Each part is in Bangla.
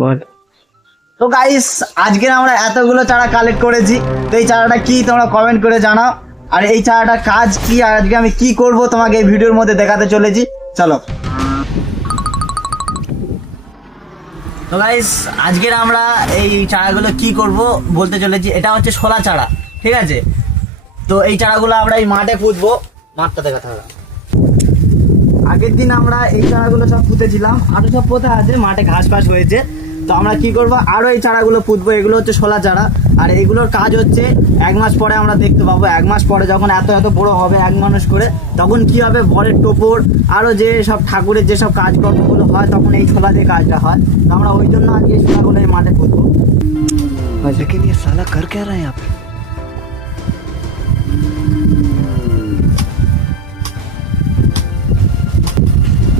বল। তো গাইস আজকে আমরা এতগুলো চারা কালেক্ট করেছি, তো এই চারাটা কি তোমরা কমেন্ট করে জানাও, আর এই চারাটার কাজ কি, আর আজকে আমি কি করব তোমাকে এই ভিডিওর মধ্যে দেখাতে চলেছি। চলো। তো গাইস আজকের আমরা এই চারাগুলো কি করব বলতে চলেছি। এটা হচ্ছে শোলা চারা, ঠিক আছে। তো এই চারাগুলো আমরা এই মাঠে পুঁতবো। মাঠটা দেখাতে হবে। আগের দিন আমরা এই চারাগুলো সব পুঁতেছিলাম, আরো সব পোতা আছে, মাঠে ঘাস ফাস হয়েছে। তো আমরা কি করব, আরো এই চারাগুলো পুঁতবো। এগুলো হচ্ছে শোলা চারা, আর এগুলোর কাজ হচ্ছে 1 মাস পরে আমরা দেখতে পাবো। 1 মাস পরে যখন এত এত বড় হবে 1 মানুষ করে, তখন কি হবে, বরের টোপর আরো যে সব ঠাকুরের যেসব কাজকর্মগুলো হয়, তখন এই শোলা দিয়ে কাজটা হয়। তো আমরা ওই জন্য আজকে এই শোলাগুলো এই মাঠে পুঁতবো। लेकिन ये साला कर क्या रहा है यहाँ पे?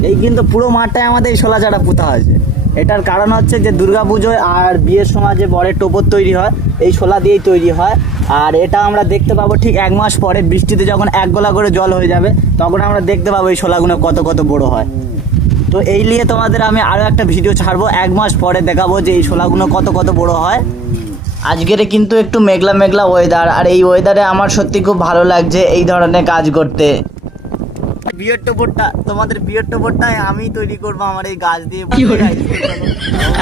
এই কিন্তু পুরো মাঠটাই আমাদের এই শোলা চারা পোতা হয়েছে। এটার কারণ হচ্ছে যে দুর্গাপুজোয় আর বিয়ের সময় যে বরের টোপর তৈরি হয়, এই শোলা দিয়েই তৈরি হয়। আর এটা আমরা দেখতে পাবো ঠিক 1 মাস পরে, বৃষ্টিতে যখন 1 গলা করে জল হয়ে যাবে, তখন আমরা দেখতে পাবো এই শোলাগুলো কত কত বড় হয়। তো এই নিয়ে তোমাদের আমি আরও একটা ভিডিও ছাড়বো, 1 মাস পরে দেখাবো যে এই শোলাগুলো কত কত বড় হয়। আজকের কিন্তু একটু মেঘলা মেঘলা ওয়েদার, আর এই ওয়েদারে আমার সত্যি খুব ভালো লাগছে এই ধরনের কাজ করতে। বিয়ের টোপরটা, তোমাদের বিয়ের টোপরটাই আমি তৈরি করবো আমার এই গাছ দিয়ে।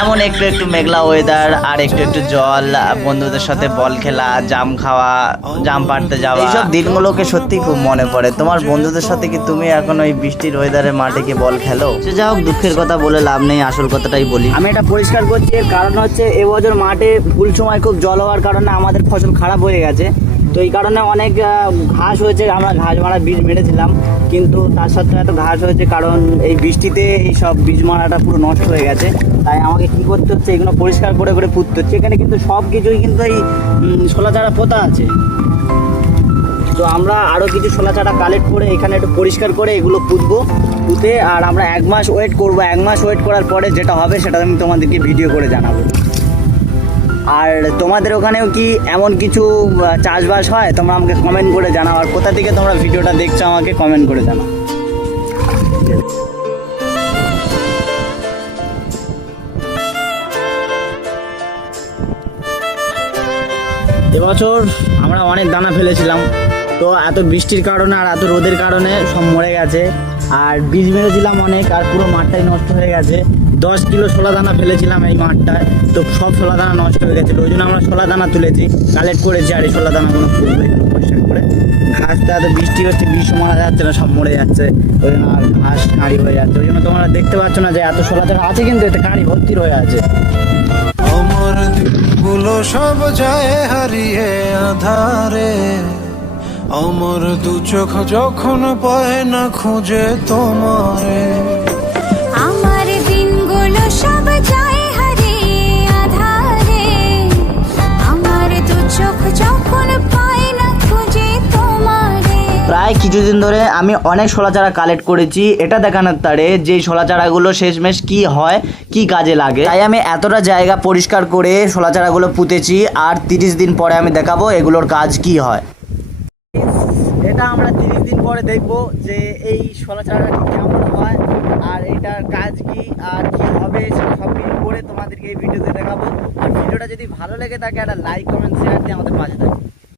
এমন একটু একটু মেঘলা ওয়েদার, আর একটু একটু জল, বন্ধুদের সাথে বল খেলা, জাম খাওয়া, জাম পাড়তে যাওয়া, এইসব দিনগুলোকে সত্যি খুব মনে পড়ে। তোমার বন্ধুদের সাথে কি তুমি এখন ওই বৃষ্টির ওয়েদারে মাঠে গিয়ে বল খেলো? সে যা হোক, দুঃখের কথা বলে লাভ নেই, আসল কথাটাই বলি। আমি এটা পরিষ্কার করছি, এর কারণ হচ্ছে এবছর মাঠে ভুল সময় খুব জল হওয়ার কারণে আমাদের ফসল খারাপ হয়ে গেছে। তো এই কারণে অনেক ঘাস হয়েছে, আমরা ঘাস মারা বীজ মেরেছিলাম, কিন্তু তার সাথে এত ঘাস হয়েছে কারণ এই বৃষ্টিতে এই সব বীজ মারাটা পুরো নষ্ট হয়ে গেছে। তাই আমাকে কি করতে হচ্ছে, এগুলো পরিষ্কার করে করে পুঁততে হচ্ছে। এখানে কিন্তু সব কিছুই কিন্তু এই শোলা চারা পোতা আছে। তো আমরা আরও কিছু শোলা চারা কালেক্ট করে এখানে একটু পরিষ্কার করে এগুলো পুঁতবো, পুঁতে আর আমরা 1 মাস ওয়েট করবো। 1 মাস ওয়েট করার পরে যেটা হবে সেটা আমি তোমাদেরকে ভিডিও করে জানাবো। আর তোমাদের ওখানেও কি এমন কিছু চাষবাস হয়, তোমরা আমাকে কমেন্ট করে জানাও। আর কোথা থেকে তোমরা ভিডিওটা দেখছো আমাকে কমেন্ট করে জানাও। এবছর আমরা অনেক দানা ফেলেছিলাম, তো এত বৃষ্টির কারণে আর এত রোদের কারণে সব মরে গেছে। আর বীজ মেরেছিলাম অনেক, আর পুরো মাঠটাই নষ্ট হয়ে গেছে। 10 কিলো শোলা দানা ফেলেছিলাম এই মাঠটায়, তো সব শোলা দানা নষ্ট হয়ে গেছে। ওই জন্য আমরা শোলা দানা তুলেছি, কালেক্ট করেছি, আর এই শোলা দানাগুলো পুরো পরিষ্কার করে। ঘাসটা এত বৃষ্টি হচ্ছে, বীজ মারা যাচ্ছে না, সব মরে যাচ্ছে, ওই জন্য আর ঘাস কাঁড়ি হয়ে যাচ্ছে। ওই জন্য তোমরা দেখতে পাচ্ছ না যে এত শোলা দানা আছে, কিন্তু এতে কাঁড়ি ভর্তি হয়ে আছে। আমার দিনগুলো সব যায় হারিয়ে আধারে, আমার দু চোখ যখন পায় না খুঁজে তোমারে। আমার দিনগুলো সব যায় হারিয়ে আধারে, আমার দু চোখ যখন পায় না খুঁজে তোমারে। প্রায় কিছুদিন ধরে আমি অনেক শোলা চারা কালেক্ট করেছি, এটা দেখানোর তারে যে শোলা চারাগুলো শেষমেশ কি হয়, কি কাজে লাগে। তাই আমি এতটা জায়গা পরিষ্কার করে শোলা চারাগুলো পুঁতেছি, আর 30 দিন পরে আমি দেখাবো এগুলোর কাজ কি হয়। এটা আমরা 30 দিন পরে দেখবো যে এই শোলা চারাটা কেমন হয়, আর এটার কাজ কি আর কি হবে, সেটা সব কিছু করে তোমাদেরকে এই ভিডিওতে দেখাবো। আর ভিডিওটা যদি ভালো লেগে থাকে একটা লাইক, কমেন্ট, শেয়ার দিয়ে আমাদের পাশে থাকবে।